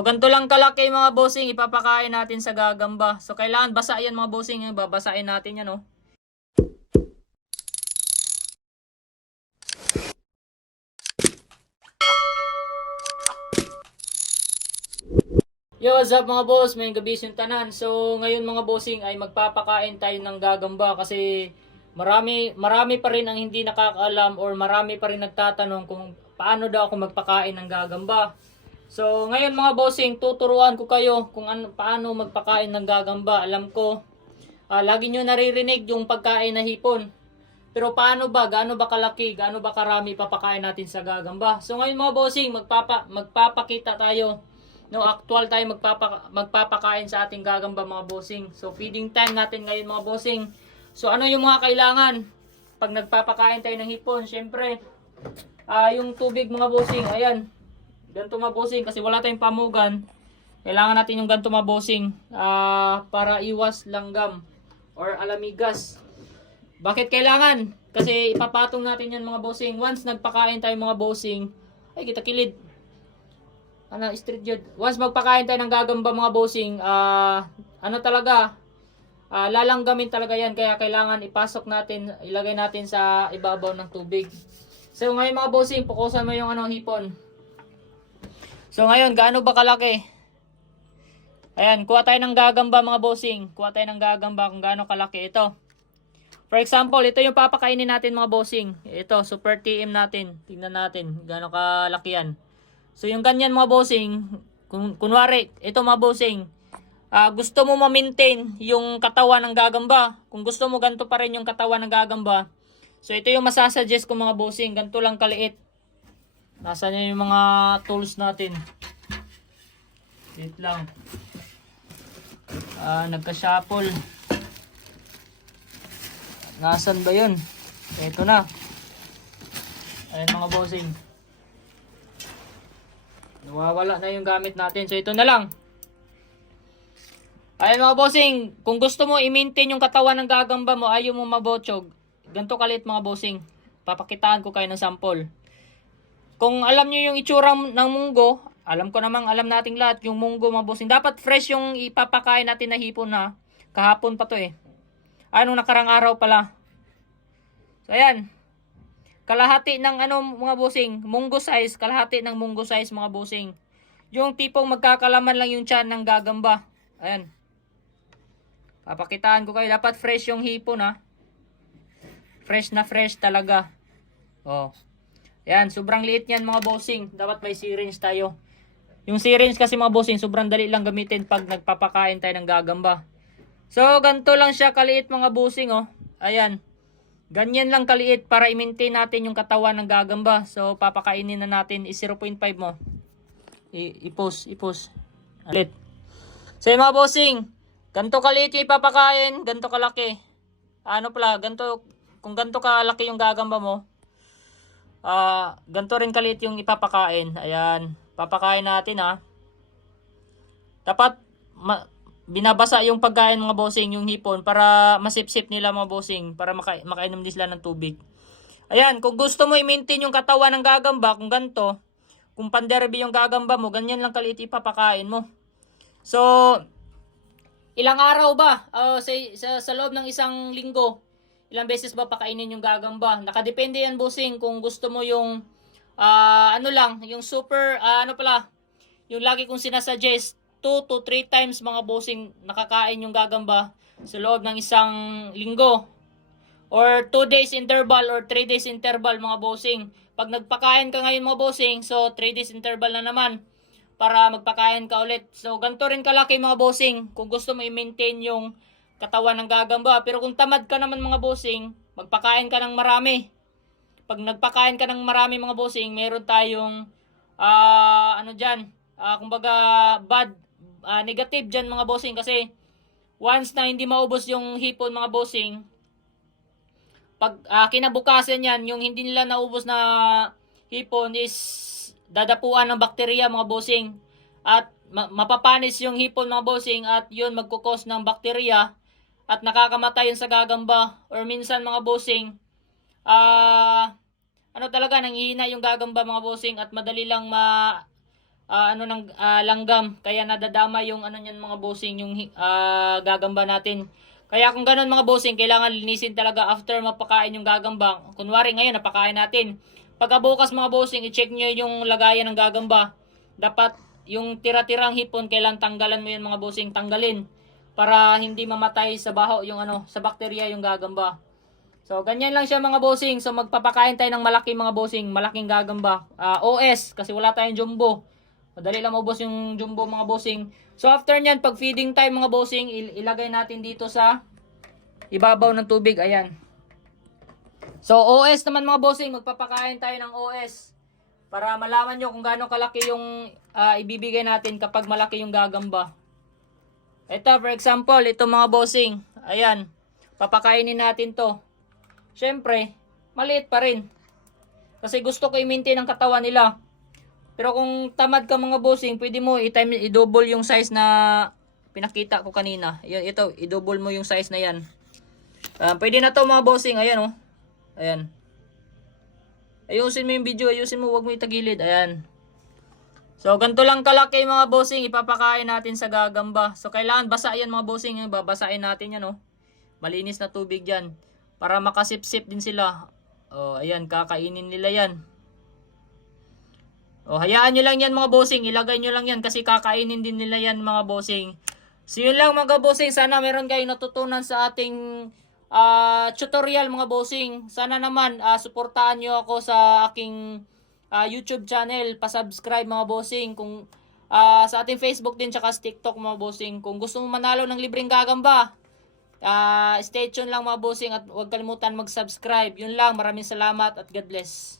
So, ganito lang kalaki mga bossing, ipapakain natin sa gagamba. So, kailangan basa yan mga bossing, babasain natin yan, oh. Yo, what's up mga boss? May gabi yung tanan. So, ngayon mga bossing ay magpapakain tayo ng gagamba kasi marami marami pa rin ang hindi nakakaalam or marami pa rin nagtatanong kung paano daw ako magpakain ng gagamba. So, ngayon mga bossing, tuturuan ko kayo kung ano, paano magpakain ng gagamba. Alam ko, ah, lagi nyo naririnig yung pagkain na hipon. Pero paano ba? Gaano ba kalaki? Gaano ba karami papakain natin sa gagamba? So, ngayon mga bossing, magpapa, magpapakita tayo No, actual tayo magpapa, magpapakain sa ating gagamba mga bossing. So, feeding time natin ngayon mga bossing. So, ano yung mga kailangan? Pag nagpapakain tayo ng hipon, syempre, ah yung tubig mga bossing, ayan. Ganito mga bossing, kasi wala tayong pamugan. Kailangan natin yung ganito mga bossing ah para iwas langgam or alamigas. Bakit kailangan? Kasi ipapatong natin yan mga bossing. Once nagpakain tayo mga bossing, ay kita kilid ano, street yun. Once magpakain tayo ng gagamba mga bossing, ah ano talaga, ah lalanggamin talaga yan. Kaya kailangan ipasok natin, ilagay natin sa ibabaw ng tubig. So ngayon mga bossing, pukusan mo yung ano, hipon. So ngayon, gaano ba kalaki? Ayan, kuha tayo ng gagamba mga bossing. Kuha tayo ng gagamba kung gaano kalaki ito. For example, ito yung papakainin natin mga bossing. Ito, super TM natin. Tingnan natin, gaano kalaki yan. So yung ganyan mga bossing, kun kunwari, ito mga bossing, ah, gusto mo ma-maintain yung katawan ng gagamba. Kung gusto mo ganito pa rin yung katawan ng gagamba. So ito yung masasuggest ko mga bossing, ganito lang kaliit. Nasaan na yung mga tools natin? Wait lang. Ah, nagka-shuffle. Nasaan ba yun? Ito na. Ayan mga bossing. Nawawala na yung gamit natin. So ito na lang. Ayun mga bossing, kung gusto mo i-maintain yung katawan ng gagamba mo, ayaw mo mabotsog. Ganito kalit mga bossing. Papakitaan ko kayo ng sample. Kung alam nyo yung itsura ng munggo, alam ko namang alam nating lahat yung munggo mga. Dapat fresh yung ipapakain natin na hipon na. Kahapon pa to eh. Anong nakarang araw pala. So ayan, kalahati ng ano mga bossing, munggo size, kalahati ng munggo size mga bossing. Yung tipong magkakalaman lang yung tiyan ng gagamba. Ayan. Papakitaan ko kayo, dapat fresh yung hipon ha. Fresh na fresh talaga. Oh. Ayan, sobrang liit yan mga bossing. Dapat may syringe tayo. Yung syringe kasi mga bossing, sobrang dali lang gamitin pag nagpapakain tayo ng gagamba. So, ganito lang siya kaliit mga bossing oh. Ayan. Ganyan lang kaliit para i-maintain natin yung katawan ng gagamba. So, papakainin na natin is 0.5 mo. I-post, i-post. Ulit. So, mga bossing, ganito kaliit yung ipapakain, ganito kalaki. Ano pala, ganito, kung ganito kalaki yung gagamba mo, ah, ganito rin kaliit yung ipapakain. Ayan, papakain natin ha. Dapat, ma- binabasa yung pagkain mga bossing, yung hipon, para masipsip nila mga bossing, para maka- makainom din sila ng tubig. Ayan, kung gusto mo i-maintain yung katawan ng gagamba, kung ganito, kung panderby yung gagamba mo, ganyan lang kaliit ipapakain mo. So, ilang araw ba? Uh, sa, sa, sa loob ng isang linggo, ilang beses ba pakainin yung gagamba? Nakadepende yan bossing kung gusto mo yung, ah, ano lang, yung super, ah, ano pala, yung lagi kong sinasuggest, 2 to 3 times mga bossing nakakain yung gagamba sa loob ng isang linggo. Or 2 days interval or 3 days interval mga bossing. Pag nagpakain ka ngayon mga bossing, so 3 days interval na naman para magpakain ka ulit. So ganito rin kalaki mga bossing kung gusto mo i-maintain yung katawan ng gagamba. Pero kung tamad ka naman mga bossing, magpakain ka ng marami. Pag nagpakain ka ng marami mga bossing, meron tayong ah ano diyan, ah kumbaga bad ah, negative dyan mga bossing kasi once na hindi maubos yung hipon mga bossing pag ah, kinabukasan yan yung hindi nila naubos na hipon is dadapuan ng bakterya mga bossing at ma- mapapanis yung hipon mga bossing at yun magkukos ng bakterya at nakakamatay yun sa gagamba or minsan mga bossing ah ano talaga nanghihina yung gagamba mga bossing at madali lang ma ah, ano ng ah, langgam kaya nadadama yung ano niyan mga bossing yung ah, gagamba natin. Kaya kung ganun mga bossing, kailangan linisin talaga after mapakain yung gagamba. Kunwari ngayon napakain natin. Pagkabukas mga bossing, i-check nyo yung lagayan ng gagamba. Dapat yung tira-tirang hipon, kailan tanggalan mo yun mga bossing, tanggalin. Para hindi mamatay sa baho yung ano, sa bakterya yung gagamba. So, ganyan lang siya mga bossing. So, magpapakain tayo ng malaki mga bossing, malaking gagamba. Ah, OS, kasi wala tayong jumbo. Madali lang maubos yung jumbo mga bossing. So, after nyan, pag feeding time mga bossing, il- ilagay natin dito sa ibabaw ng tubig. Ayan. So, OS naman mga bossing, magpapakain tayo ng OS. Para malaman nyo kung gaano kalaki yung ah, ibibigay natin kapag malaki yung gagamba. Ito, for example, ito mga bossing. Ayan. Papakainin natin to. Siyempre, maliit pa rin. Kasi gusto ko i-maintain ang katawan nila. Pero kung tamad ka mga bossing, pwede mo i-time, i-double yung size na pinakita ko kanina. Yan, ito, i-double mo yung size na yan. Ah, pwede na to mga bossing. Ayan oh. Ayan. Ayusin mo yung video. Ayusin mo. Huwag mo itagilid. Ayan. So, ganito lang kalaki mga bossing. Ipapakain natin sa gagamba. So, kailangan basa yan mga bossing. Babasain natin yan oh. Malinis na tubig yan. Para makasip-sip din sila. Oh, ayan. Kakainin nila yan. O, hayaan nyo lang yan mga bossing. Ilagay nyo lang yan kasi kakainin din nila yan mga bossing. So, yun lang mga bossing. Sana meron kayong natutunan sa ating ah, tutorial mga bossing. Sana naman ah, suportahan nyo ako sa aking ah, YouTube channel. Pa-subscribe mga bossing. Kung ah, sa ating Facebook din tsaka sa TikTok mga bossing. Kung gusto mo manalo ng libreng gagamba, ah, stay tuned lang mga bossing at huwag kalimutan mag-subscribe. Yun lang. Maraming salamat at God bless.